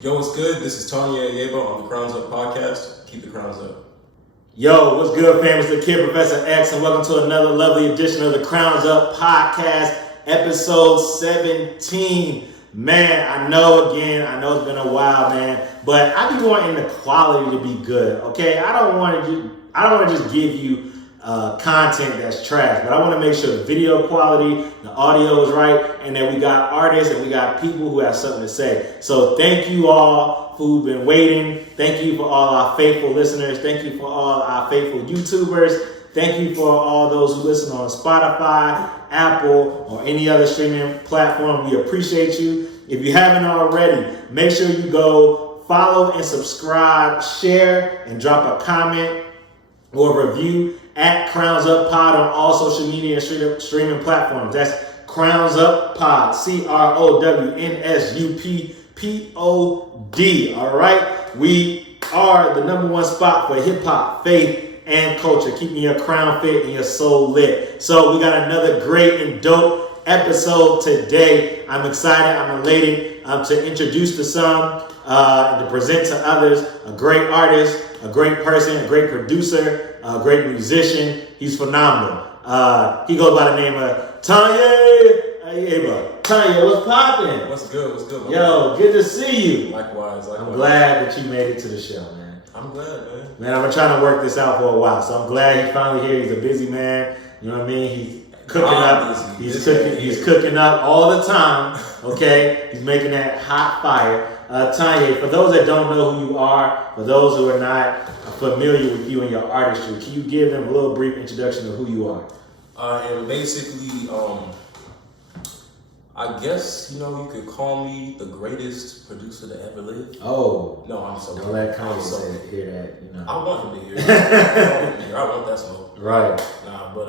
Yo, what's good? This is Tony Ayeba on the Crownsup podcast. Keep the crowns up. Yo, what's good, fam? It's the Kid Professor X, and welcome to another lovely edition of the Crowns Up podcast, episode 17. Man, I know it's been a while, man, but I be wanting the quality to be good. Okay, I don't want to just give you content that's trash, but I want to make sure the video quality, the audio is right, and that we got artists and we got people who have something to say. So thank you all who've been waiting. Thank you for all our faithful listeners. Thank you for all our faithful YouTubers. Thank you for all those who listen on Spotify, Apple, or any other streaming platform. We appreciate you. If you haven't already, make sure you go follow and subscribe, share, and drop a comment or a review at Crowns Up Pod on all social media and streaming platforms. That's Crowns Up Pod, CROWNSUPPOD. All right, we are the number one spot for hip hop, faith, and culture, keeping your crown fit and your soul lit. So we got another great and dope episode today. I'm excited. I'm elated to introduce to some and to present to others a great artist, a great person, a great producer, a great musician. He's phenomenal. He goes by the name of Tanya Ayeba. Tanya, what's poppin'? What's good? Yo, good to see you. Likewise. I'm glad that you made it to the show, man. I'm glad, man. Man, I've been trying to work this out for a while, so I'm glad he's finally here. He's a busy man. You know what I mean? He's cooking up. He's cooking up all the time. Okay, he's making that hot fire. Tanya, for those that don't know who you are, for those who are not familiar with you and your artistry, can you give them a little brief introduction of who you are? And basically, I guess, you could call me the greatest producer to ever live. Oh. No, I'm so don't let Kanye hear that, I want him to hear it. I want that smoke. Right. Nah, but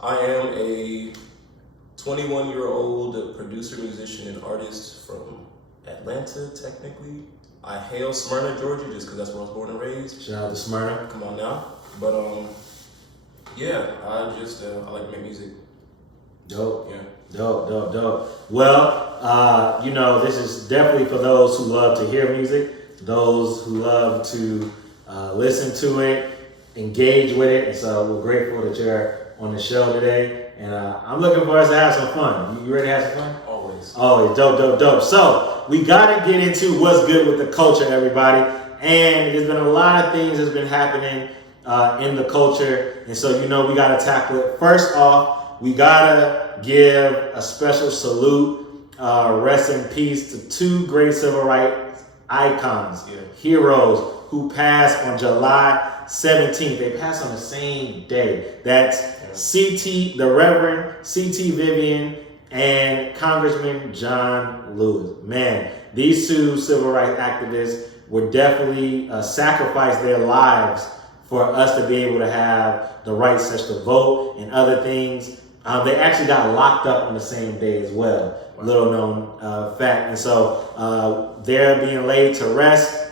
I am a 21-year-old producer, musician, and artist from Atlanta, technically. I hail Smyrna, Georgia, just because that's where I was born and raised. Shout out to Smyrna. Come on now. But, yeah, I like to make music. Dope. Yeah. Dope. Well, this is definitely for those who love to hear music, those who love to listen to it, engage with it. And so we're grateful that you're on the show today. And I'm looking for us to have some fun. You ready to have some fun? Always. Always. Dope. So we got to get into what's good with the culture, everybody. And there's been a lot of things that's been happening in the culture. And so, we got to tackle it. First off, we got to give a special salute, rest in peace to two great civil rights icons, heroes who passed on July 17th. They passed on the same day. That's the Reverend C.T. Vivian and Congressman John Lewis. Man, these two civil rights activists were definitely sacrificed their lives for us to be able to have the rights such to vote and other things. They actually got locked up on the same day as well. Wow. Little known fact. And so they're being laid to rest.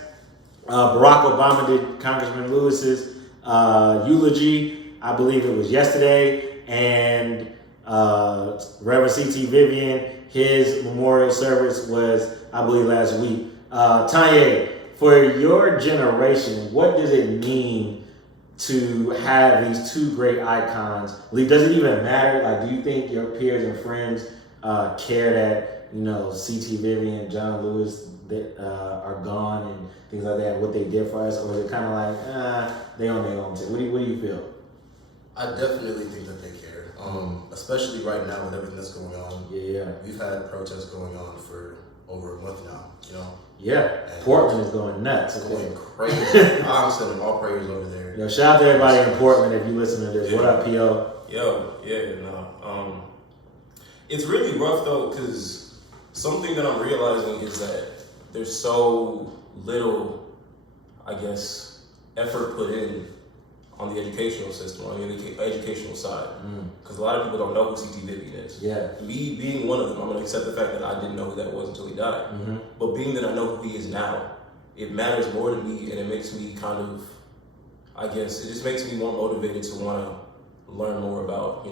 Barack Obama did Congressman Lewis's eulogy, I believe it was yesterday. And Reverend C.T. Vivian, his memorial service was, I believe, last week. Tanya, for your generation, what does it mean to have these two great icons? Does it even matter? Like, do you think your peers and friends care that, C.T. Vivian, John Lewis that are gone and things like that, what they did for us? Or is it kind of like, they on their own too? What do you feel? I definitely think that they care, especially right now with everything that's going on. Yeah. We've had protests going on for over a month now, Yeah, and Portland is going nuts. It's going crazy. I'm sending all prayers over there. Yo, shout out to everybody in Portland if you listen to this. Yeah. What up, P.O.? It's really rough, though, because something that I'm realizing is that there's so little, I guess, effort put in on the educational system, on the educational side. Because a lot of people don't know who C.T. Vivian is. Yeah. Me being one of them, I'm going to accept the fact that I didn't know who that was until he died. Mm-hmm. But being that I know who he is now, it matters more to me, and it makes me kind of, it just makes me more motivated to want to learn more about,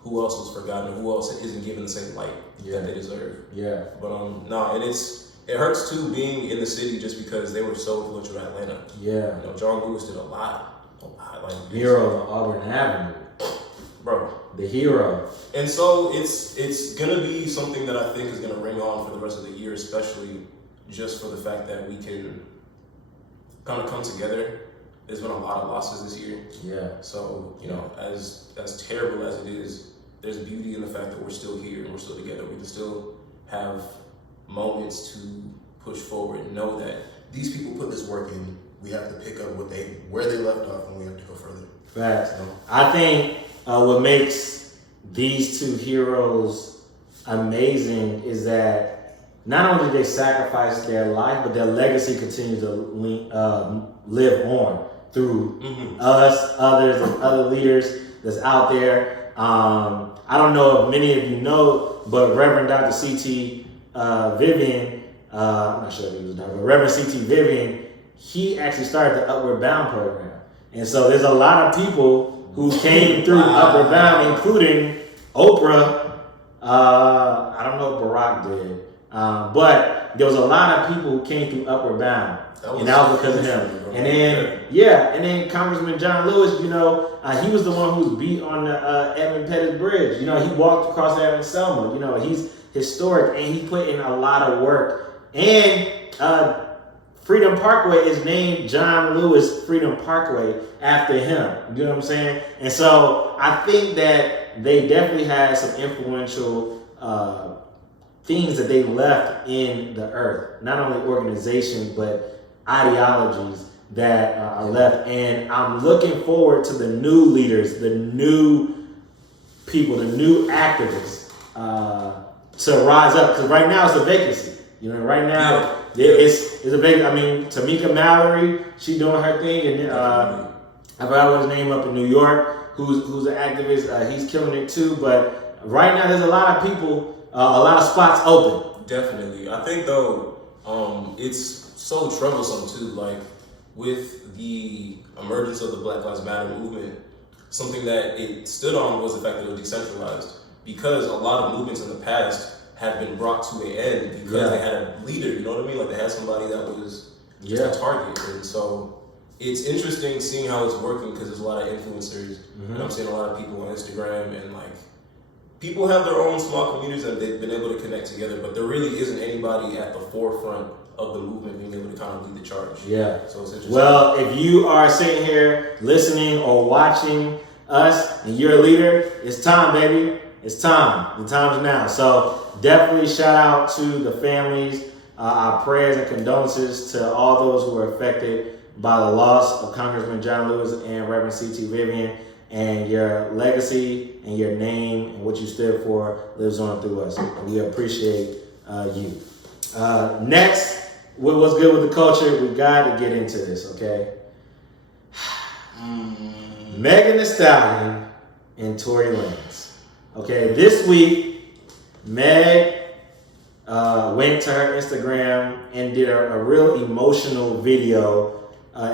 who else was forgotten, who else isn't given the same light that they deserve. Yeah. But and it's it hurts too being in the city just because they were so influential in Atlanta. Yeah. You know, John Lewis did a lot. Like Hero on Auburn Avenue. Bro. The hero. And so it's gonna be something that I think is gonna ring on for the rest of the year, especially just for the fact that we can kind of come together. There's been a lot of losses this year. Yeah. So, you know, as terrible as it is, there's beauty in the fact that we're still here and we're still together. We can still have moments to push forward and know that These people put this work in. We have to pick up where they left off, and we have to go further. Facts. So, I think what makes these two heroes amazing is that not only did they sacrifice their life, but their legacy continues to live on through us, others, and other leaders that's out there. I don't know if many of you know, but Reverend Dr. C.T. Vivian, I'm not sure if he was done, but Reverend C.T. Vivian, he actually started the Upward Bound program. And so there's a lot of people who came through Upward Bound, including Oprah. I don't know if Barack did, but there was a lot of people who came through Upward Bound. And that was because of him. And then Congressman John Lewis, you know, he was the one who was beat on the Edmund Pettus Bridge. You know, he walked across there in Selma. You know, he's historic, and he put in a lot of work. And Freedom Parkway is named John Lewis Freedom Parkway after him. You know what I'm saying? And so I think that they definitely had some influential things that they left in the earth. Not only organizations, but ideologies that are left. And I'm looking forward to the new leaders, the new people, the new activists to rise up. Because right now it's a vacancy. You know, right now it's a vacancy. I mean, Tamika Mallory, she doing her thing. And then I forgot what his name up in New York, who's an activist. He's killing it too. But right now there's a lot of people, a lot of spots open. Definitely. I think though, it's so troublesome too. Like with the emergence of the Black Lives Matter movement, something that it stood on was the fact that it was decentralized. Because a lot of movements in the past have been brought to an end because they had a leader. You know what I mean? Like they had somebody that was just a target. And so it's interesting seeing how it's working because there's a lot of influencers. And I'm seeing a lot of people on Instagram, and like people have their own small communities and they've been able to connect together, but there really isn't anybody at the forefront of the movement being able to kind of lead the charge. Yeah. So it's interesting. Well, if you are sitting here listening or watching us and you're a leader, it's time, baby. It's time. The time is now. So definitely shout out to the families. Our prayers and condolences to all those who were affected by the loss of Congressman John Lewis and Reverend C.T. Vivian. And your legacy and your name and what you stood for lives on through us. We appreciate you. Next, what's good with the culture? We got to get into this, okay? Megan Thee Stallion and Tory Lanez. Okay, this week, Meg went to her Instagram and did a real emotional video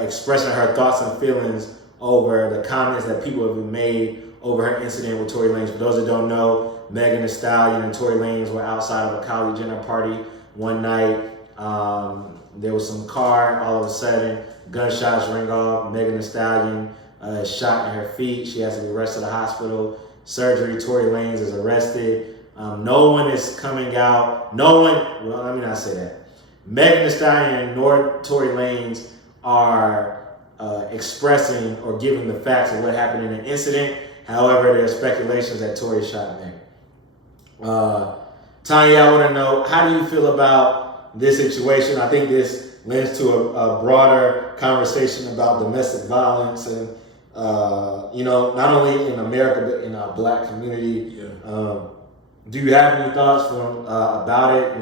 expressing her thoughts and feelings over the comments that people have made over her incident with Tory Lanez. For those that don't know, Megan Thee Stallion and Tory Lanez were outside of a Kylie Jenner party one night. There was some car, all of a sudden, gunshots ring off. Megan Thee Stallion is shot in her feet. She has to be rushed to the hospital. Surgery, Tory Lanez is arrested. No one is coming out. Well, let me not say that. Megan Thee Stallion nor Tory Lanez are expressing or giving the facts of what happened in an incident. However, there are speculations that Tory shot Megan. Tanya, I want to know, how do you feel about this situation? I think this lends to a broader conversation about domestic violence and, not only in America, but in our Black community. Yeah. Do you have any thoughts about it?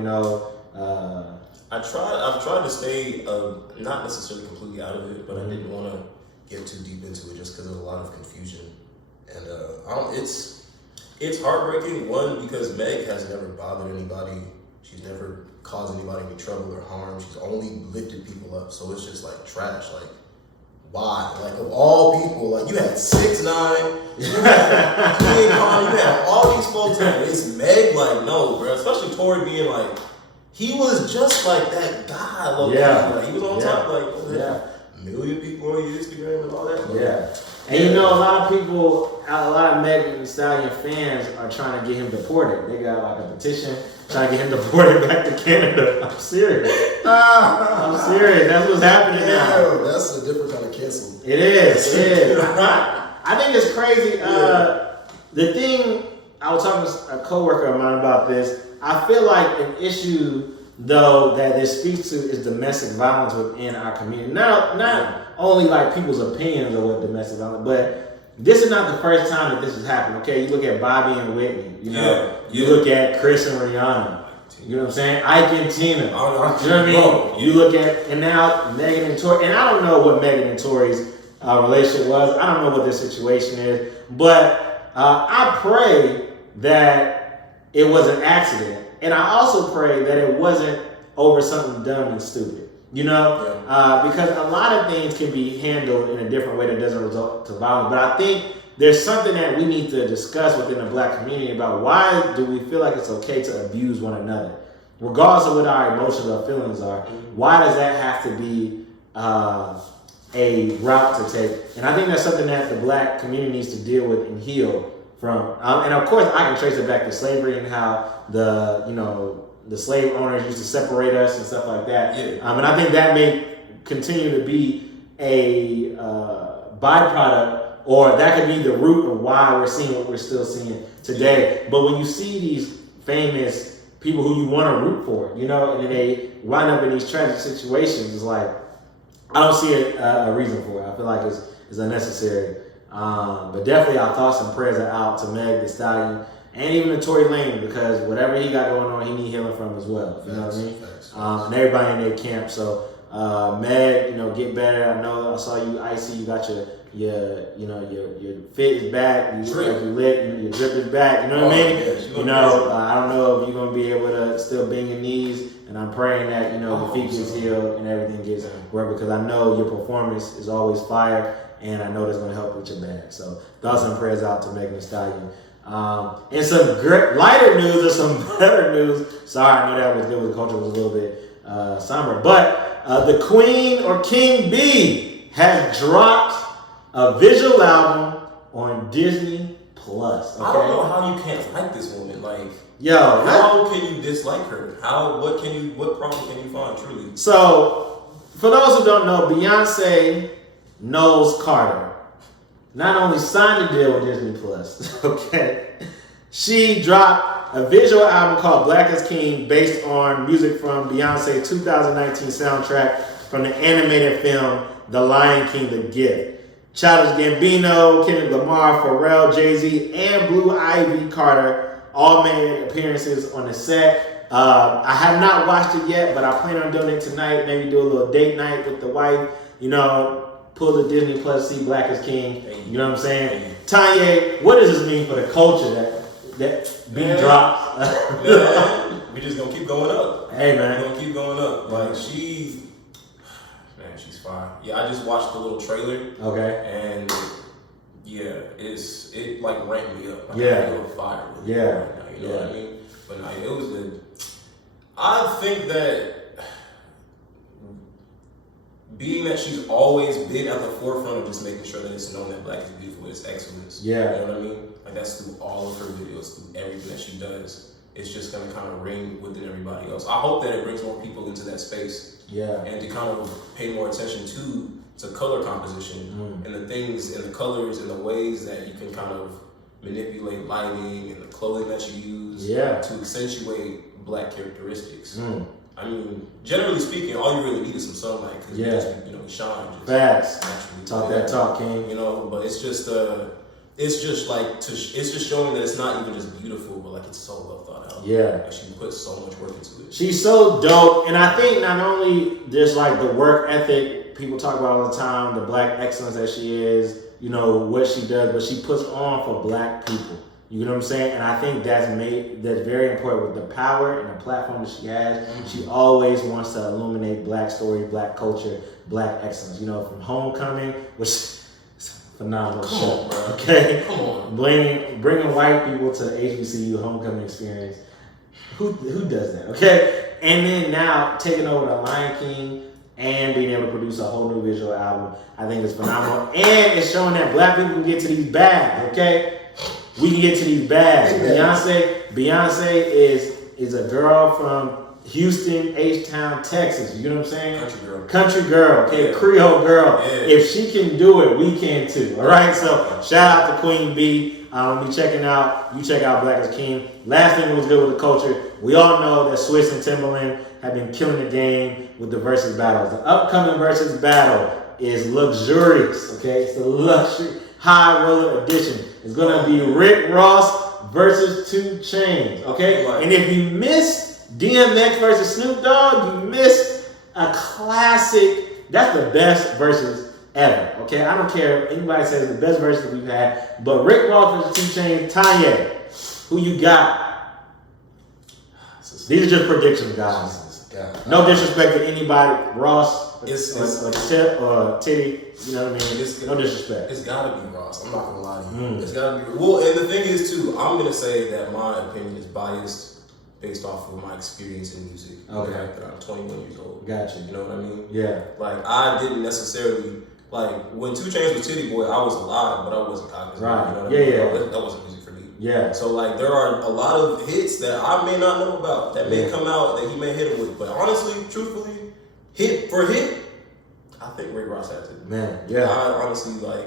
I've tried to stay not necessarily completely out of it, but I didn't want to get too deep into it just because there's a lot of confusion. And it's heartbreaking, one, because Meg has never bothered anybody. She's never caused anybody any trouble or harm. She's only lifted people up. So it's just like trash. Like, why? Like, of all people, like, you had 6ix9ine, you had King Khan, you had all these folks, and it's Meg. Like, no, bro. Especially Tory being like, he was just like that guy. Yeah. Like, he was on top, like, yeah. million people on your Instagram and all that. Yeah. And you know, a lot of Megan Thee Stallion fans are trying to get him deported. They got like a petition trying to get him deported back to Canada. I'm serious. I'm serious. That's what's happening now. That's a different kind of cancel. It is. I think it's crazy. The thing, I was talking to a coworker of mine about this. I feel like an issue, though, that this speaks to is domestic violence within our community. Not only like people's opinions of what domestic violence, but this is not the first time that this has happened. Okay, you look at Bobby and Whitney. You know, you look at Chris and Rihanna. You know what I'm saying? Ike and Tina. You know what I mean? You look at, and now Megan and Tori. And I don't know what Megan and Tori's relationship was. I don't know what their situation is. But I pray that it was an accident. And I also pray that it wasn't over something dumb and stupid. You know? Because a lot of things can be handled in a different way that doesn't result to violence. But I think there's something that we need to discuss within the black community about why do we feel like it's okay to abuse one another? Regardless of what our emotions or feelings are, why does that have to be a route to take? And I think that's something that the black community needs to deal with and heal from. And of course, I can trace it back to slavery and how the slave owners used to separate us and stuff like that. And I think that may continue to be a byproduct, or that could be the root of why we're seeing what we're still seeing today. But when you see these famous people who you want to root for, you know, and then they wind up in these tragic situations, it's like, I don't see a reason for it. I feel like it's unnecessary. But definitely our thoughts and prayers are out to Meg Thee Stallion and even to Tory Lanez, because whatever he got going on, he need healing from as well. You know what I mean? And everybody in their camp. So Meg, you know, get better. I know I saw you icy. You got your fit is back. You lit. Your drip is back. You know what I mean? Yeah, you know, I don't know if you're gonna be able to still bend your knees, and I'm praying that your feet gets healed and everything gets work, because I know your performance is always fire, and I know that's gonna help with your bag. So thoughts and prayers out to Megan Thee Stallion. And some great lighter news or some better news. Sorry, I know that was good. The culture was a little bit somber, but the Queen or King B has dropped a visual album on Disney Plus. Okay? I don't know how you can't like this woman. Like, how can you dislike her? What problem can you find truly? So, for those who don't know, Beyonce Knowles Carter not only signed a deal with Disney Plus, okay, she dropped a visual album called Black is King based on music from Beyonce's 2019 soundtrack from the animated film The Lion King, The Gift. Childish Gambino, Kendrick Lamar, Pharrell, Jay-Z, and Blue Ivy Carter all made appearances on the set. I have not watched it yet, but I plan on doing it tonight. Maybe do a little date night with the wife. You know, pull the Disney Plus, see Black is King. You know what I'm saying? Tanya, what does this mean for the culture that beat drops? We just gonna keep going up. Hey, man. We're gonna keep going up. Like, she's fire. Yeah, I just watched the little trailer. Okay. And it like ramped me up. Like, yeah. I feel fire. Right now, you know what I mean? But no, it was good. I think that being that she's always been at the forefront of just making sure that it's known that black is beautiful, it's excellence. Yeah. You know what I mean? Like, that's through all of her videos, through everything that she does. It's just gonna kind of ring within everybody else. I hope that it brings more people into that space. Yeah. And to kind of pay more attention to color composition and the things and the colors and the ways that you can kind of manipulate lighting and the clothing that you use to accentuate black characteristics. I mean, generally speaking, all you really need is some sunlight, because we shine. Facts. Talk that talk, King. You know, but it's just showing that it's not even just beautiful, but like it's so well thought out. Yeah. Like, she put so much work into it. She's so dope, and I think not only just like the work ethic people talk about all the time, the black excellence that she is, you know, what she does, but she puts on for black people. You know what I'm saying? And I think that's very important with the power and the platform that she has. She always wants to illuminate black stories, black culture, black excellence. You know, from Homecoming, which is a phenomenal show. Bro. Okay? Come on. Bringing white people to the HBCU Homecoming experience. Who does that? Okay? And then now taking over the Lion King and being able to produce a whole new visual album, I think it's phenomenal. And it's showing that black people can get to these bags, okay? We can get to these bags. Beyonce is a girl from Houston, H-Town, Texas. You know what I'm saying? Country girl, okay? Yeah. Creole girl. Yeah. If she can do it, we can too. All right? So shout out to Queen B. You check out Black is King. Last thing that was good with the culture, we all know that Swiss and Timberland have been killing the game with the versus battles. The upcoming versus battle is luxurious, okay? It's the luxury high roller edition. It's gonna be Rick Ross versus 2 Chainz, okay? And if you missed DMX versus Snoop Dogg, you missed a classic. That's the best versus ever, okay? I don't care if anybody says the best versus we've had, but Rick Ross versus 2 Chainz, Kanye, who you got? These are just predictions, guys. No disrespect to anybody, Ross, or Tip, or Titty, you know what I mean? No disrespect. It's gotta be Ross. I'm not gonna lie to you. It's gotta be. Well, and the thing is too, I'm gonna say that my opinion is biased based off of my experience in music. Okay. The fact that I'm 21 years old. Gotcha. You know what I mean? Yeah. Like I didn't necessarily when 2 Chainz was Titty Boy, I was alive, but I wasn't cognizant. Right. You know what I mean? That wasn't music for me. Yeah. So like there are a lot of hits that I may not know about that may come out that he may hit him with. But honestly, truthfully, hit for hit, I think Rick Ross has it. Man, yeah. I honestly I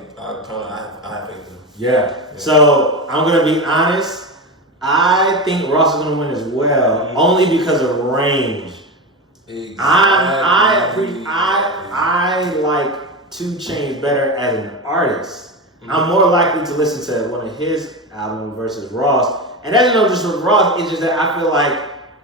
have faith in him. Yeah. So I'm gonna be honest. I think Ross is gonna win as well, only because of range. Exactly. I like 2 Chainz better as an artist. I'm more likely to listen to one of his albums versus Ross. And that's not just with Ross, it's just that I feel like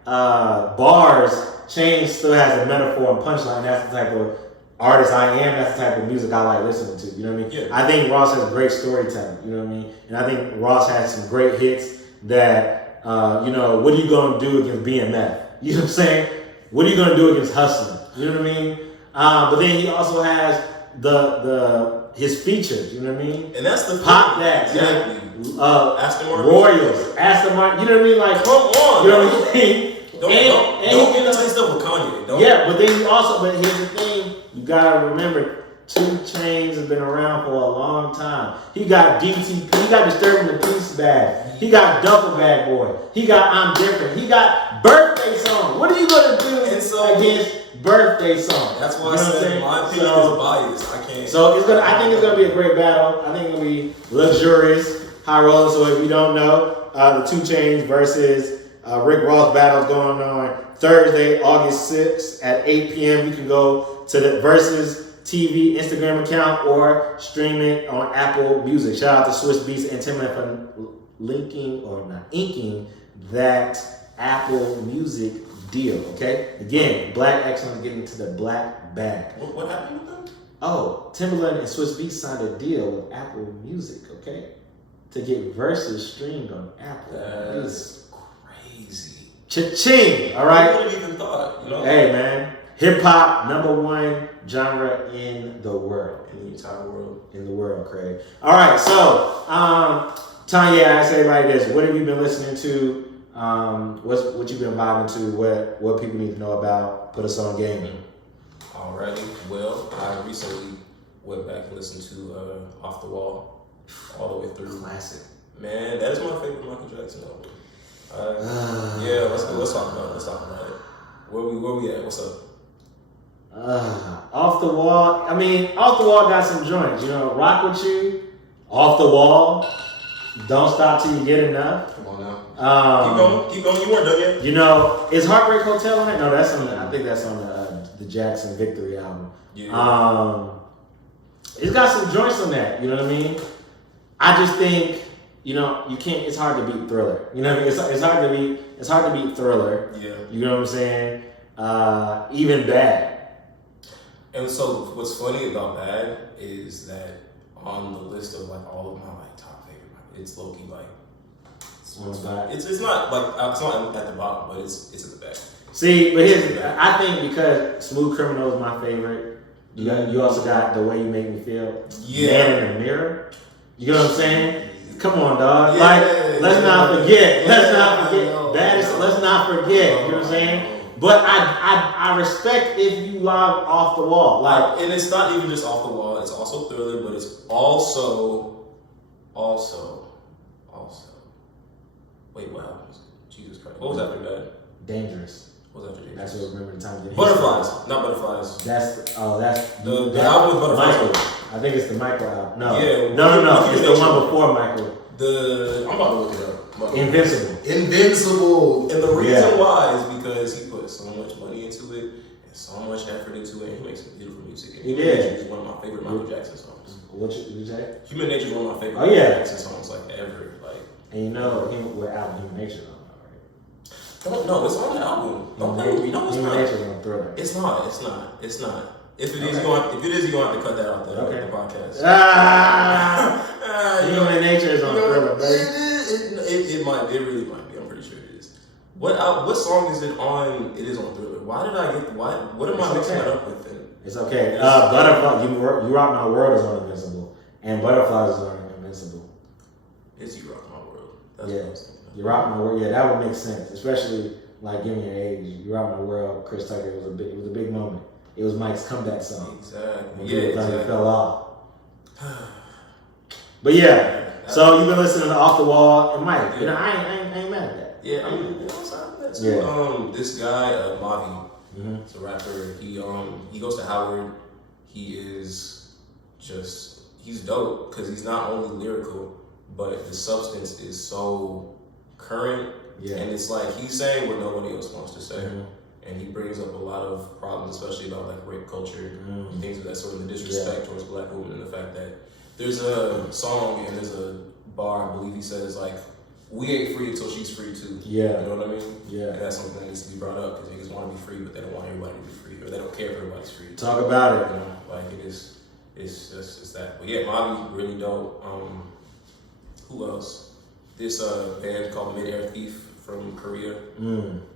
bars, Chainz still has a metaphor and punchline. That's the type of artist I am. That's the type of music I like listening to. You know what I mean? Yeah. I think Ross has great storytelling. You know what I mean? And I think Ross has some great hits that, what are you going to do against BMF? You know what I'm saying? What are you going to do against Hustling? You know what I mean? But then he also has his features, you know what I mean? And that's the Pop that, exactly. Aston Martin, Royals, Aston Martin, you know what I mean? Like, come on, you know what I mean? Don't get into stuff with Kanye. But then but here's the thing, you gotta remember, 2 Chainz has been around for a long time. He got DTP, he got Disturbing the Peace Bag, he got Duffel Bag Boy, he got I'm Different, he got Birthday Song. What are you gonna do against Birthday Song? That's why I said my opinion is biased. I can't. So I think it's gonna be a great battle. I think it's gonna be luxurious, high rolling. So if you don't know, the 2 Chainz versus Rick Ross battle is going on Thursday, August 6th at 8 p.m. You can go to the Versus TV Instagram account or stream it on Apple Music. Shout out to Swiss Beats and Timberland for inking that Apple Music deal, okay? Again, Black Excellence getting to the black bag. What happened with them? Oh, Timberland and Swiss Beats signed a deal with Apple Music, okay? To get Versus streamed on Apple. That's crazy. Cha-ching, all right? I wouldn't even thought, Hey, man. Hip-hop, #1 genre in the world. In the entire world. In the world, Craig. All right, so, Tanya, I asked everybody this. What have you been listening to? What you've been vibing to? What people need to know about? Put us on game. Alrighty. Well, I recently went back and listened to Off the Wall all the way through. Classic. Man, that is my favorite Michael Jackson album. Yeah, let's talk about it. Where we at? What's up? Off the Wall. I mean, Off the Wall got some joints. Rock With You, Off the Wall, Don't Stop Till You Get Enough. Come on now. Keep going. You weren't done yet. Is Heartbreak Hotel on it? No, that's on. I think that's on the Jackson Victory album. Yeah. It's got some joints on that. You know what I mean? I just think you can't. It's hard to beat Thriller. You know what I mean? It's hard to beat Thriller. Yeah. You know what I'm saying? Even Bad. And so what's funny about Bad is that on the list of all of my top favorite, it's low key it's not at the bottom, but it's at the back. See, but I think because Smooth Criminal is my favorite. You also got The Way You Make Me Feel. Yeah. Man in the Mirror. You know what I'm saying? Come on, dog. Let's not forget. Let's not forget. You know what I'm saying? But I respect if you live off the wall. Like, and it's not even just off the wall. It's also Thriller, but it's also. Wait, what happened? Jesus Christ! What was after that? Dangerous. What was after Dangerous? That's what I remember the time. Butterflies, not Butterflies. That's the album with Butterflies. Michael. I think it's the Michael album. No. Yeah. No. It's the one before Michael. I'm about to look it up. Invincible. And the reason why is because he put so much money into it and so much effort into it, and he makes some beautiful music. And He Human did. Nature is one of my favorite Michael Jackson songs. What you say? Human Nature is one of my favorite Michael Jackson songs, like ever. Like, and you know, we're out Human Nature on already. No, it's on the album. Don't play with me. No, it's Human not. Nature's on Thriller. It's not. If it is, you're gonna have to cut that out the podcast. Human Nature is on Thriller, baby. It really might be. I'm pretty sure it is. What song is it on? It is on Thriller. Why did I get? What am I mixing it up with? Then? It's okay. Butterfly. You Rock My World is on Invincible, and Butterflies is on Invincible. It's You Rock My World. That's Yeah. what I was thinking. You Rock My World. Yeah, that would make sense, especially like given your age. You Rock My World. Chris Tucker. It was a big moment. It was Mike's comeback song. Exactly. When Yeah, people thought he exactly. fell off. But yeah. So you've been listening to Off the Wall, and Mike. You know, I ain't mad at that. Yeah, I mean, you know what I'm saying? That's Yeah. This guy, Mavi, Mm-hmm. he's a rapper. He goes to Howard. He is he's dope because he's not only lyrical, but the substance is so current. Yeah. And it's like he's saying what nobody else wants to say. Mm-hmm. And he brings up a lot of problems, especially about like rape culture Mm-hmm. and things of that sort, and the disrespect towards black women, and the fact that there's a song and there's a bar, I believe he says, like, we ain't free until she's free too. Yeah. You know what I mean? Yeah. And that's something that needs to be brought up because niggas want to be free, but they don't want everybody to be free, or they don't care if everybody's free. Talk about it. You know, like it's that. But yeah, Mavi, really dope. Who else? This band called Mid-Air Thief from Korea.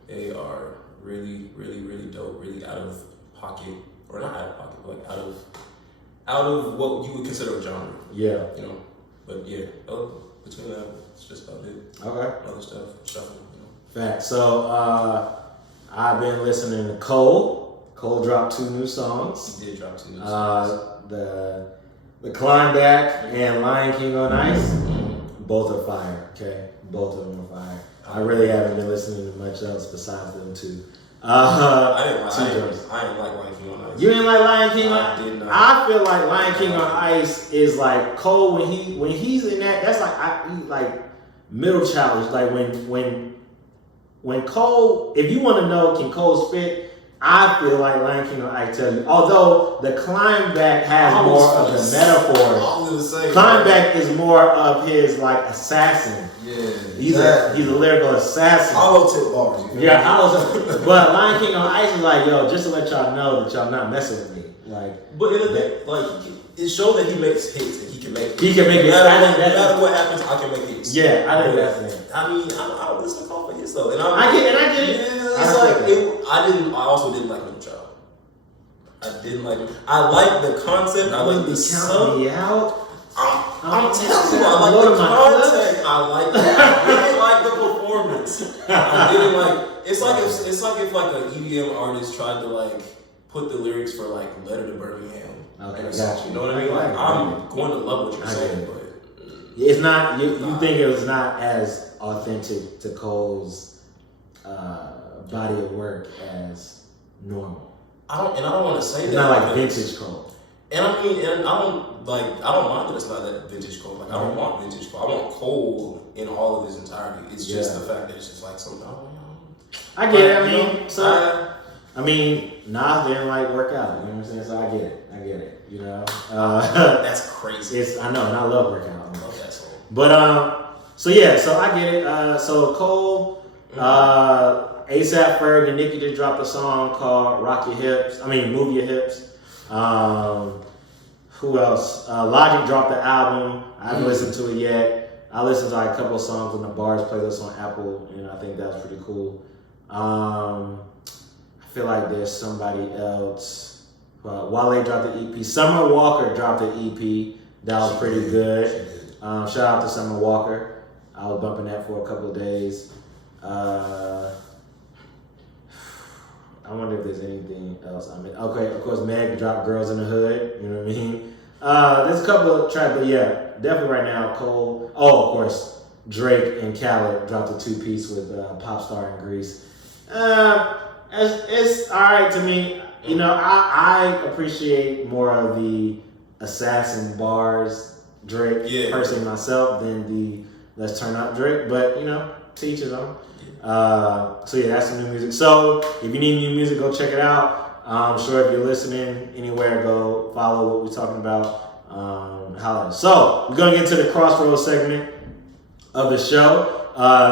They are really, really, really dope, really out of pocket, or not out of pocket, but like out of what you would consider a genre. Yeah. You know, but yeah, between that, it's just about it. Okay. Other stuff, shuffle, you know. Fact. So I've been listening to Cole. Cole dropped 2 new songs. He did drop 2 new songs. The Climb Back and Lion King on Ice. Both are fire. Okay, both of them are fire. I really haven't been listening to much else besides them 2. I didn't like Lion King on Ice. You didn't like Lion King on I did not. I feel like Lion King on Ice is like Cole when he's in that. That's like middle childish. Like when Cole. If you want to know, can Cole spit? I feel like Lion King on Ice tells you. Although the Climb Back has more of the metaphors. Climb Back is more of his like assassin. Yeah. He's a lyrical assassin. Hollow tip bars. You know? Yeah, hollow tip. But Lion King on Ice is like, yo, just to let y'all know that y'all not messing with me. Like, but in the thing, like, it shows that he makes hits and he can make. He can make it. No matter what happens, I can make hits. Yeah, I think that's it. I mean, I don't listen to Cole for hits though, and I get it. I also didn't like Little Child. I didn't like it. I like the concept. I like the song. Me out. I'm telling you, I like the concept. I like it. I didn't like the performance. I didn't like. It's like if like an EDM artist tried to like put the lyrics for like "Letter to Birmingham." Okay, and got you. You know what I mean? Like I'm going to love what you're saying, but it's not. You think it was not as authentic to Cole's body of work as normal. I don't want to say it's that. Not like vintage Cole. And I mean, and I don't mind that it's not that vintage Cole. Like I don't want vintage Cole. I want Cole in all of his entirety. It's just the fact that it's just like something. I get it. I mean, Nas didn't like work out. You know what I'm saying? So I get it. You know. That's crazy. I know, and I love workout. I love that song. But so yeah, so I get it. So Cole, ASAP Ferg and Nicki just dropped a song called Move Your Hips. Who else? Logic dropped the album. I haven't listened to it yet. I listened to like a couple of songs on the Bars playlist on Apple, and I think that was pretty cool. I feel like there's somebody else. Wale dropped the EP. Summer Walker dropped the EP. That was pretty good. Shout out to Summer Walker. I was bumping that for a couple of days. I wonder if there's anything else. I mean, okay, of course, Meg dropped "Girls in the Hood." You know what I mean? There's a couple of tracks, but yeah, definitely right now, Cole. Oh, of course, Drake and Khaled dropped a 2-piece with Pop Star in Greece. It's all right to me. You know, I appreciate more of the assassin bars Drake personally myself than the let's turn up Drake. But you know, to each his own. So yeah, that's some new music. So if you need new music, go check it out. I'm sure if you're listening anywhere, go follow what we're talking about. Holla. So we're gonna get to the crossroads segment of the show.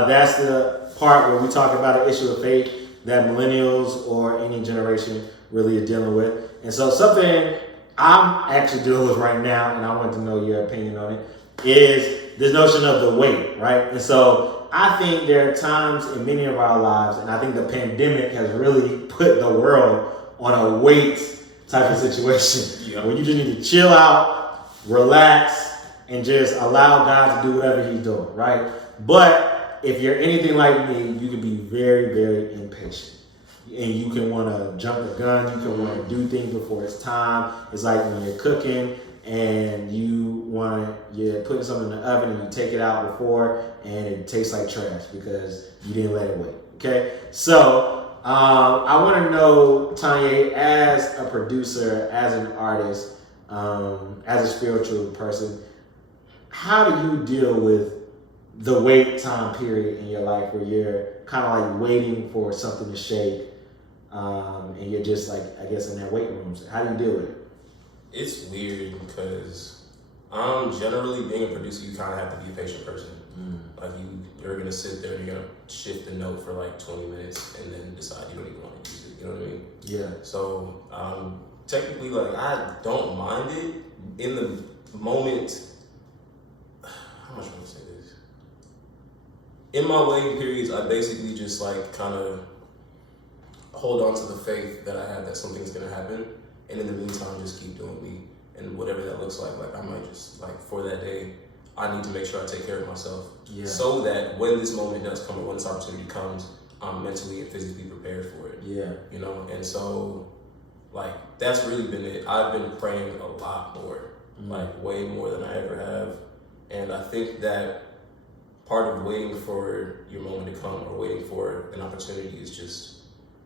That's the part where we talk about an issue of faith that millennials or any generation really are dealing with. And so something I'm actually dealing with right now, and I want to know your opinion on it, is this notion of the weight, right? And so I think there are times in many of our lives, and I think the pandemic has really put the world on a weight type of situation where you just need to chill out, relax, and just allow God to do whatever he's doing, right? But if you're anything like me, you can be very, very impatient. And you can want to jump the gun. You can want to do things before it's time. It's like when you're cooking and you're putting something in the oven and you take it out before and it tastes like trash because you didn't let it wait. Okay? So I want to know, Tanya, as a producer, as an artist, as a spiritual person, how do you deal with the wait time period in your life where you're kind of like waiting for something to shake, and you're just like, I guess, in that weight room? How do you deal with it? It's weird because generally being a producer, you kind of have to be a patient person. Like you're gonna sit there and you're gonna shift the note for like 20 minutes and then decide you don't even want to use it. You know what I mean? Yeah. So technically, like I don't mind it in the moment. How much I want to say this? In my waiting periods, I basically just like kind of hold on to the faith that I have that something's gonna happen, and in the meantime, just keep doing me, and whatever that looks like I might just like for that day, I need to make sure I take care of myself, so that when this moment does come or when this opportunity comes, I'm mentally and physically prepared for it. Yeah, you know, and so like that's really been it. I've been praying a lot more, like way more than I ever have, and I think that part of waiting for your moment to come or waiting for an opportunity is just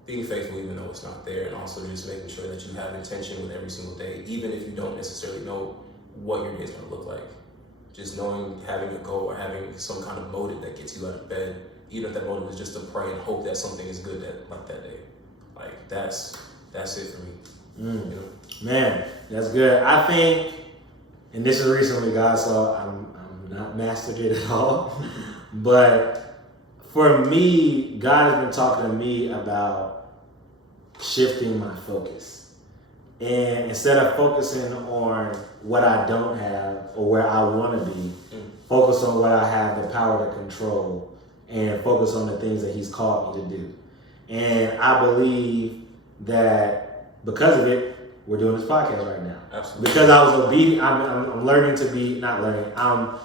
being faithful even though it's not there, and also just making sure that you have intention with every single day, even if you don't necessarily know what your day is going to look like. Just knowing, having a goal or having some kind of motive that gets you out of bed, even if that motive is just to pray and hope that something is good that day. Like that's it for me. You know? Man, that's good. I think, and this is recently, guys, so I'm not mastered it at all, but for me, God has been talking to me about shifting my focus. And instead of focusing on what I don't have or where I want to be, focus on what I have the power to control and focus on the things that he's called me to do. And I believe that because of it, we're doing this podcast right now. Absolutely. Because I was obedient, I'm learning to be, not learning, I'm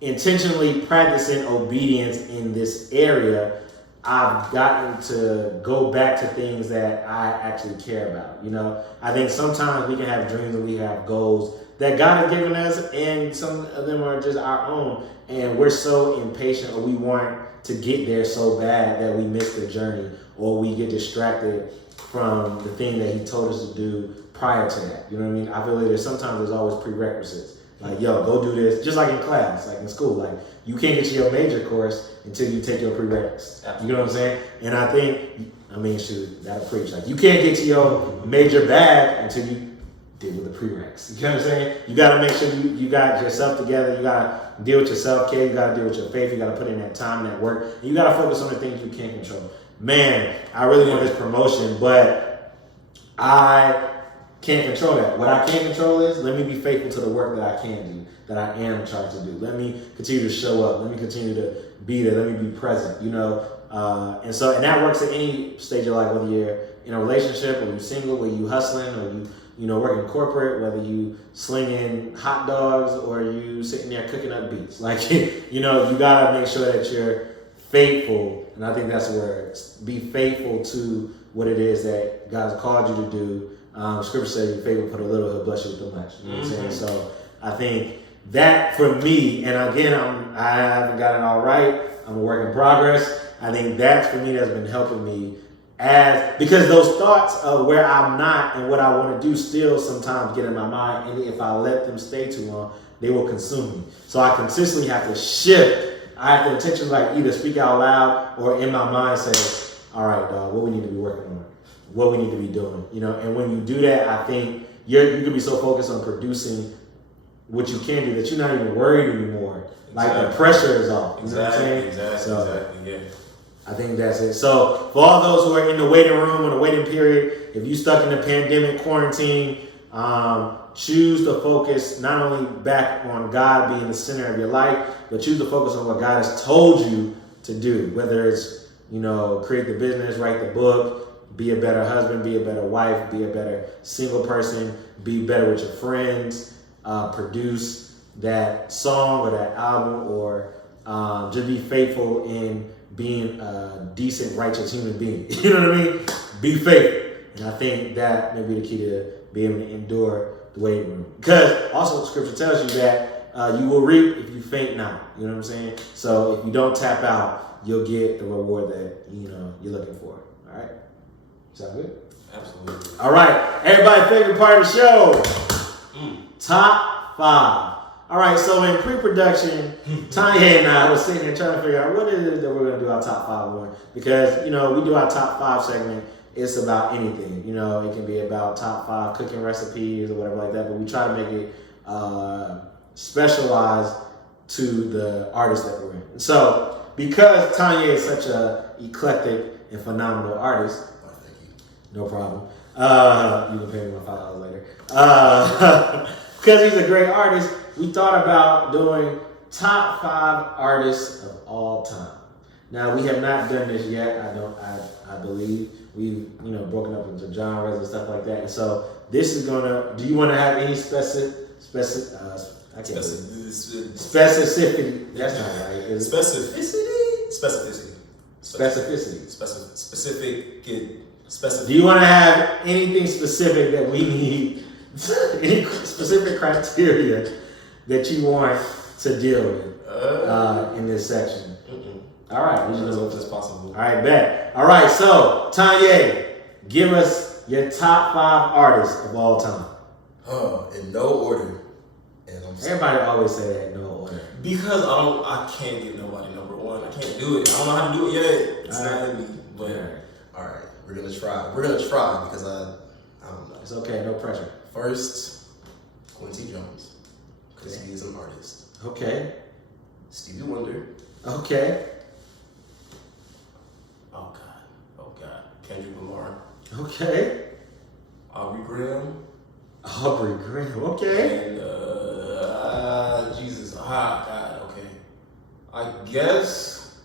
intentionally practicing obedience in this area. I've gotten to go back to things that I actually care about. You know, I think sometimes we can have dreams and we have goals that God has given us, and some of them are just our own. And we're so impatient, or we want to get there so bad that we miss the journey, or we get distracted from the thing that he told us to do prior to that. You know what I mean? I feel like there's always prerequisites. Like, yo, go do this. Just like in class, like in school. Like, you can't get to your major course until you take your prereqs. You know what I'm saying? And I think, that'll preach. Like, you can't get to your major bag until you deal with the prereqs. You know what I'm saying? You got to make sure you got yourself together. You got to deal with your self-care. You got to deal with your faith. You got to put in that time and that work. And you got to focus on the things you can't control. Man, I really want this promotion, but I can't control that. What I can control is let me be faithful to the work that I can do, that I am trying to do. Let me continue to show up. Let me continue to be there. Let me be present, you know. And that works at any stage of life, whether you're in a relationship, or you're single, whether you hustling, or you know, working corporate, whether you slinging hot dogs, or you sitting there cooking up beats. Like, you know, you got to make sure that you're faithful. And I think that's where be faithful to what it is that God's called you to do. Scripture says, "Your favor put a little, He'll bless you with the much." You know what I'm saying? So I think that for me, and again, I haven't got it all right. I'm a work in progress. I think that's for me that's been helping me because those thoughts of where I'm not and what I want to do still sometimes get in my mind, and if I let them stay too long, they will consume me. So I consistently have to shift. I have to intentionally either speak out loud or in my mind say, "All right, dog, what we need to be working on, what we need to be doing," And when you do that, I think you can be so focused on producing what you can do that you're not even worried anymore. Like the pressure is off. You know what I'm saying? Exactly. Yeah. I think that's it. So for all those who are in the waiting room or the waiting period, if you stuck in the pandemic quarantine, choose to focus not only back on God being the center of your life, but choose to focus on what God has told you to do. Whether it's, create the business, write the book, be a better husband, be a better wife, be a better single person, be better with your friends, produce that song or that album, or just be faithful in being a decent, righteous human being. You know what I mean? Be faithful. And I think that may be the key to be able to endure the waiting room. Because also Scripture tells you that you will reap if you faint not. You know what I'm saying? So if you don't tap out, you'll get the reward that you're looking for. All right? Sound good? Absolutely. All right. Everybody's favorite part of the show. Top 5. All right, so in pre-production, Tanya and I was sitting there trying to figure out what it is that we're going to do our top 5 on. Because, we do our top 5 segment. It's about anything. It can be about top 5 cooking recipes or whatever like that. But we try to make it specialized to the artist that we're in. So because Tanya is such a eclectic and phenomenal artist, Thank you. no problem. You can pay me my $5 later. Because he's a great artist, we thought about doing top 5 artists of all time. Now, we have not done this yet. I believe we've broken up into genres and stuff like that. And so this is gonna. Do you want to have any specificity? That's not right. Is it? Specific. Do you want to have anything specific that we need? Any specific criteria that you want to deal with in this section? All right, we as much as possible. All right, bet. All right, so Tanya, give us your top 5 artists of all time. In no order. And Everybody always say that in no order. Because I can't give nobody number 1. I can't do it. I don't know how to do it yet. It's not in me. But all right, we're gonna try. We're gonna try because I don't know. It's okay, no pressure. First, Quincy Jones, because he is an artist. Okay. Stevie Wonder. Okay. Oh God. Kendrick Lamar. Okay. Aubrey Graham. Okay. And Jesus. God. Okay. I guess.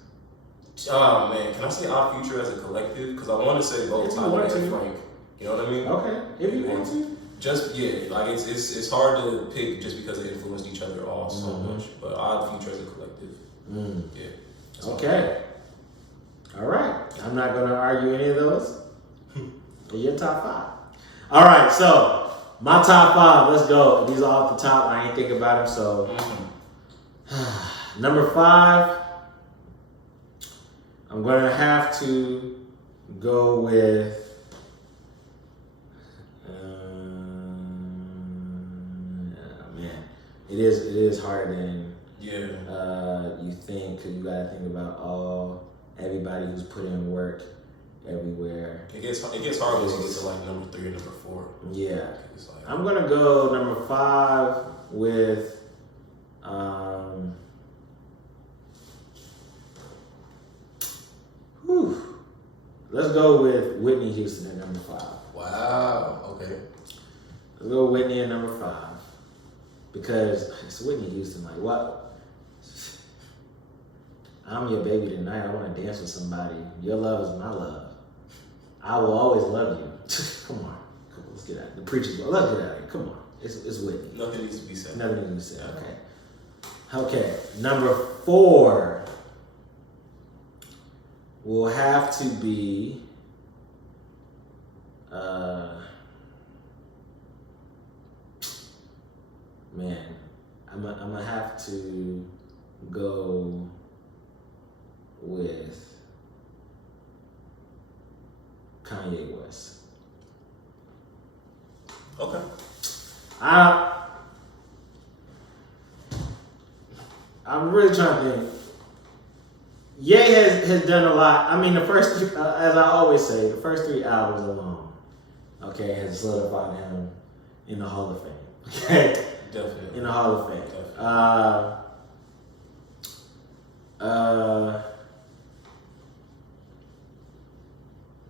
Oh man, can I say Odd Future as a collective? Because I want to say both Tyler and Frank. You know what I mean? Okay. If you want to. It's hard to pick just because they influenced each other all so much. But Odd Future as a collective. Yeah. Okay. All right. I'm not going to argue any of those. Your top 5. All right. So my top 5. Let's go. These are off the top. I ain't think about them. So number 5. I'm going to have to go with. It is harder than you think, because you gotta think about everybody who's put in work everywhere. It gets hard once you get to like number 3 or number 4. Yeah, I'm gonna go number 5 with let's go with Whitney Houston at number 5. Wow. Okay. Let's go with Whitney at number 5. Because it's Whitney Houston. Like, what? I'm your baby tonight. I want to dance with somebody. Your love is my love. I will always love you. Come on. Let's get out. The preacher's well. Let's get out of here. Come on. It's Whitney. Nothing needs to be said. Nothing needs to be said. Okay. Number 4 will have to be. Man, I'm gonna have to go with Kanye West. Okay. I'm really trying to think. Ye has done a lot. I mean, the first, as I always say, the first 3 albums alone, okay, has solidified him in the Hall of Fame. Okay, Definitely. in the Hall of Fame. Definitely.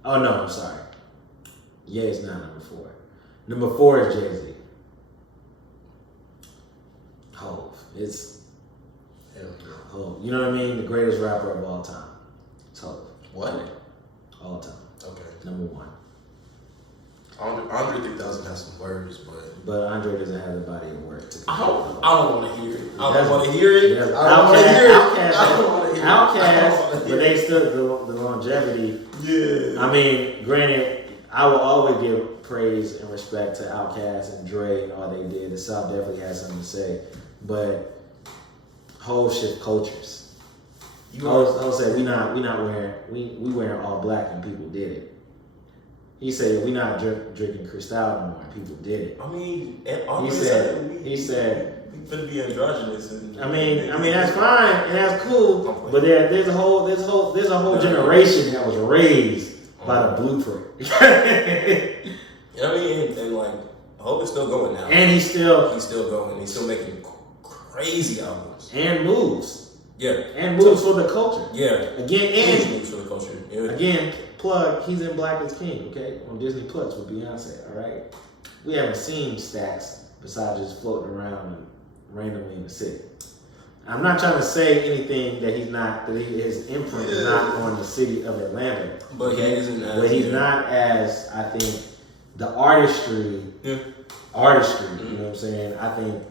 Oh no, I'm sorry. Ye is not number 4. Number 4 is Jay-Z. Hov. It's Hell yeah. Hov. You know what I mean? The greatest rapper of all time. It's Hov. What? All time. Okay. Number 1. Andre 3000 has some words, But Andre doesn't have the body of work to I don't want to hear it. I don't That's- want to hear it. Yeah, I don't want to hear it. I don't want to hear it. I don't Outkast, wanna but hear they still the longevity. Yeah. I mean, granted, I will always give praise and respect to Outkast and Dre and all they did. The South definitely has something to say, but whole shift cultures. Ho said we wearing all black and people did it. He said we not drinking Cristal no more and people did it. I mean, He said we finna be androgynous. And, I mean that's fine and that's cool, but there's a whole generation that was raised by the blueprint. You know what I mean? And like, Hope is still going now. And he's still going. He's still making crazy albums. and moves. Yeah. And moves for the culture. Yeah. Again, Huge and moves for the culture. Yeah. again, plug, he's in Black is King, okay? On Disney Plus with Beyonce, alright? We haven't seen Stacks besides just floating around and randomly in the city. I'm not trying to say anything that his imprint is not on the city of Atlanta. But he isn't as. But he's not as, I think, the artistry, you know what I'm saying? I think,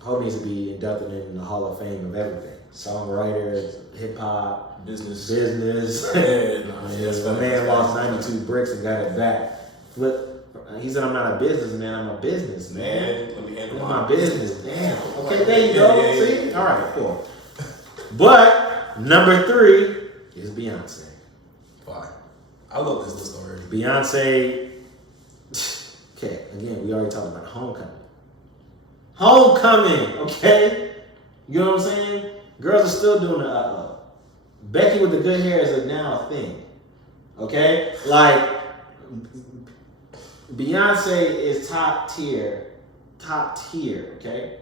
Hope needs to be inducted in the Hall of Fame of everything. Songwriters, hip hop, Business. Yeah, the man lost 92 bricks and got it back. He said, I'm not a businessman, I'm a businessman. Let me handle It's my business. Damn. Okay, there you go. See? All right, cool. But number 3 is Beyonce. Fine. I love this list already. Beyonce. Okay, again, we already talked about Homecoming. Homecoming, okay? You know what I'm saying? Girls are still doing the Becky with the good hair is now a thing. Okay? Like, Beyonce is top tier, okay?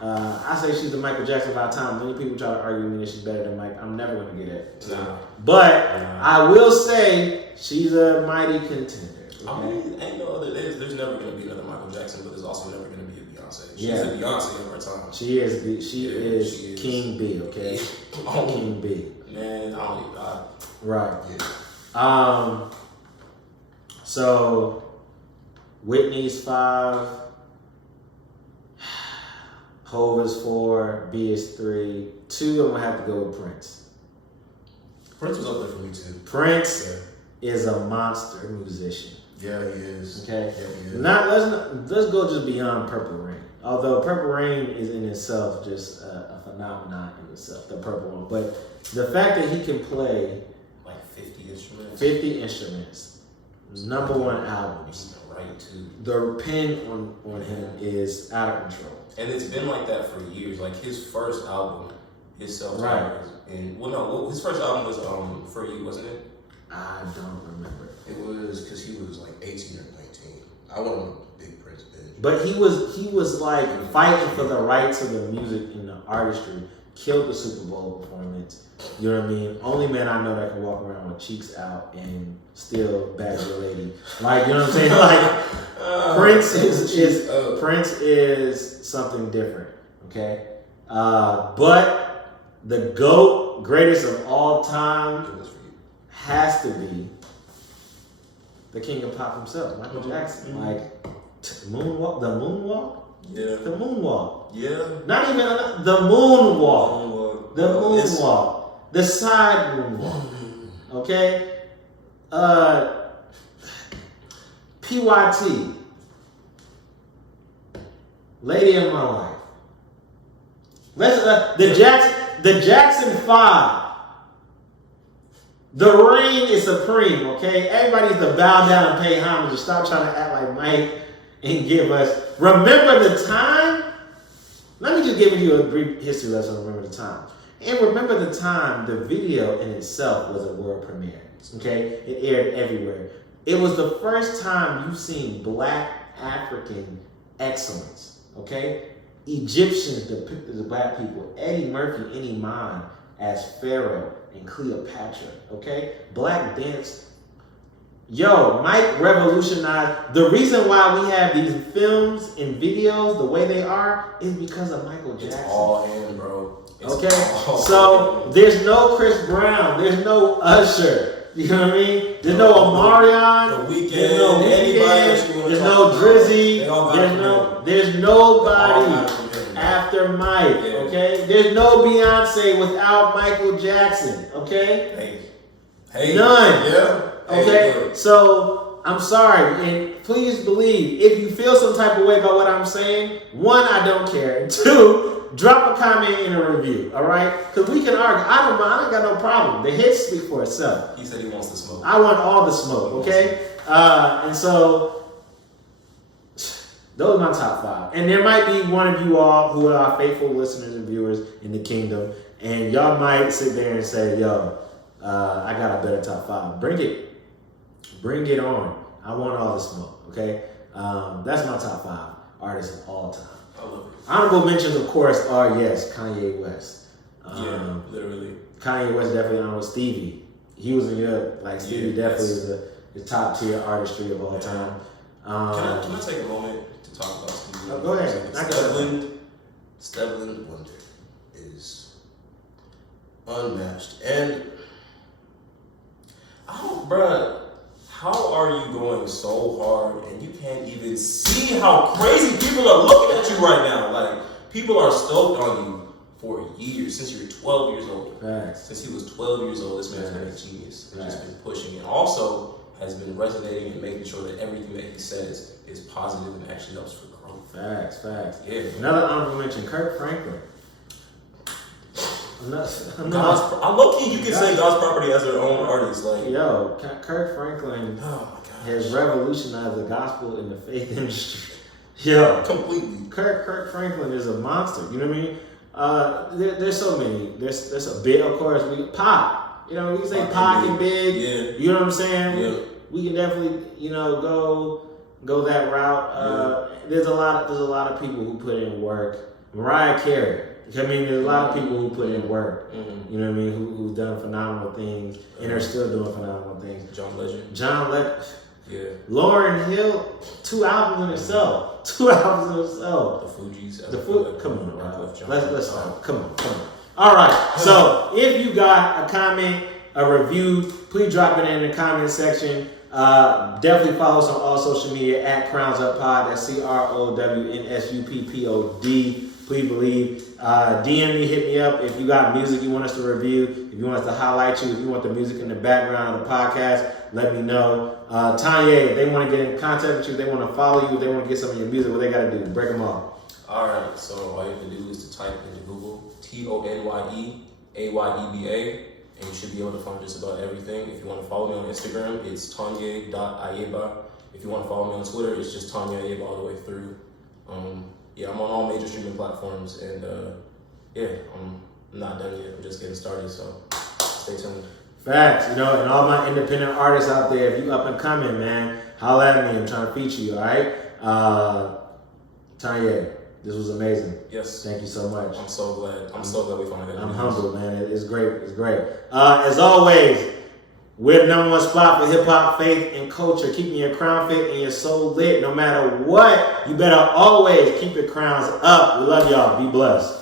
I say she's the Michael Jackson of our time. Many people try to argue with me that she's better than Mike. I'm never going to get it. Nah. But I will say she's a mighty contender. Okay? I mean, ain't no other. There's never going to be another Michael Jackson, but there's also never going to be a Beyonce. She's the Beyonce of our time. She is King B, okay? King B. Man, I don't even. Right. Yeah. So Whitney's 5, Hov is 4, B is 3. 2, I'm gonna have to go with Prince. Prince was up there for me too. Prince is a monster musician. Yeah, he is. Okay. Yeah, he is. Let's go just beyond Purple Rain. Although Purple Rain is in itself just a phenomenon in itself, the purple one. But the fact that he can play like 50 instruments. 50 instruments, number 1 albums. Right too. The pen on him is out of control. And it's been like that for years. Like his first album, his self-titled, his first album was For You, wasn't it? I don't remember. It was because he was like 18 or 19. I wasn't a big Prince bitch. But he was like fighting for the rights of the music and the artistry. Killed the Super Bowl performance. You know what I mean? Only man I know that can walk around with cheeks out and still bag your lady. Like, you know what I'm saying? Like Prince is something different. Okay? But the GOAT, greatest of all time, has to be the king of pop himself, Michael Jackson. Like the moonwalk. Yeah. The moonwalk. Yeah. Not even the moonwalk. The moonwalk. The side moonwalk. Okay? PYT. Lady of my life. Let's the Jackson 5. The reign is supreme, okay? Everybody needs to bow down and pay homage and stop trying to act like Mike and give us. Remember the time? Let me just give you a brief history lesson on Remember the Time. And remember the time, the video in itself was a world premiere, okay? It aired everywhere. It was the first time you've seen Black African excellence, okay? Egyptians depicted as Black people. Eddie Murphy in Iman as Pharaoh and Cleopatra, okay? Black dance. Yo, Mike revolutionized. The reason why we have these films and videos the way they are is because of Michael Jackson. It's all him, bro. It's okay? all So him. there's no Chris Brown. There's no Usher. You know what I mean? There's no Omarion. The Weeknd. There's no Anybody else you Weeknd. wanna There's talk no about, Drizzy. they all got There's They all got nobody from him, bro. after Mike, Yeah. okay? There's no Beyonce without Michael Jackson, okay? Hey. None. Yeah. Okay? Hey, So, I'm sorry, and please believe, if you feel some type of way about what I'm saying, one, I don't care. And two, drop a comment in a review, all right? Because we can argue. I don't mind. I ain't got no problem. The hits speak for itself. He said he wants to smoke. I want all the smoke, okay? And so, those are my top 5. And there might be one of you all who are faithful listeners and viewers in the kingdom, and y'all might sit there and say, yo, I got a better top 5. Bring it. Bring it on. I want all the smoke, okay? That's my top 5 artists of all time. I love it. Honorable mentions, of course, are, yes, Kanye West. Yeah, literally. Kanye West definitely honorable. Stevie. He was in your, like, Stevie definitely is the top tier artistry of all time. Can I take a moment to talk about Stevie? Go ahead. Stevlin Wonder is unmatched. And how are you going so hard and you can't even see how crazy people are looking at you right now? Like, people are stoked on you for years, since you were 12 years old. Facts. Since he was 12 years old, this man's been a genius. He's just been pushing and also has been resonating and making sure that everything that he says is positive and actually helps for growth. Facts. Yeah. Another honorable mention, Kirk Franklin. I low-key, you can say God's property as their own artist. Like, Yo, Kirk Franklin oh my gosh. has revolutionized the gospel in the faith industry. Yo, Completely. Kirk Franklin is a monster. You know what I mean? There's so many. There's a bit, of course. Pac. You know, you say Pac and Big. Yeah. You know what I'm saying? Yeah. We can definitely, go that route. There's a lot of people who put in work. Mariah Carey. I mean, there's a lot of people who put in work. Mm-hmm. You know what I mean? Who've done phenomenal things and are still doing phenomenal things. John Legend. Yeah. Lauryn Hill, 2 albums in itself. 2 albums in itself. The Fugees. Come on, bro. Let's stop. Come on. All right. So if you got a comment, a review, please drop it in the comment section. Definitely follow us on all social media at crownsuppod. That's CROWNSUPPOD. Please believe. DM me, hit me up if you got music you want us to review, if you want us to highlight you, if you want the music in the background of the podcast, let me know. Tanya, if they want to get in contact with you, if they want to follow you, if they want to get some of your music, what they got to do? Break them off. All right, so all you have to do is to type into Google TONYEAYEBA, and you should be able to find just about everything. If you want to follow me on Instagram, it's tanya.ayeba. If you want to follow me on Twitter, it's just Tanya Ayeba all the way through. I'm on all major streaming platforms, and I'm not done yet. I'm just getting started, so stay tuned. Facts, and all my independent artists out there, if you up and coming, man, holla at me. I'm trying to feature you, all right? Tanya, this was amazing. Yes. Thank you so much. I'm so glad we finally got I'm humbled, man. It's great. As always, we're the number 1 spot for hip-hop, faith, and culture. Keeping your crown fit and your soul lit. No matter what, you better always keep your crowns up. We love y'all. Be blessed.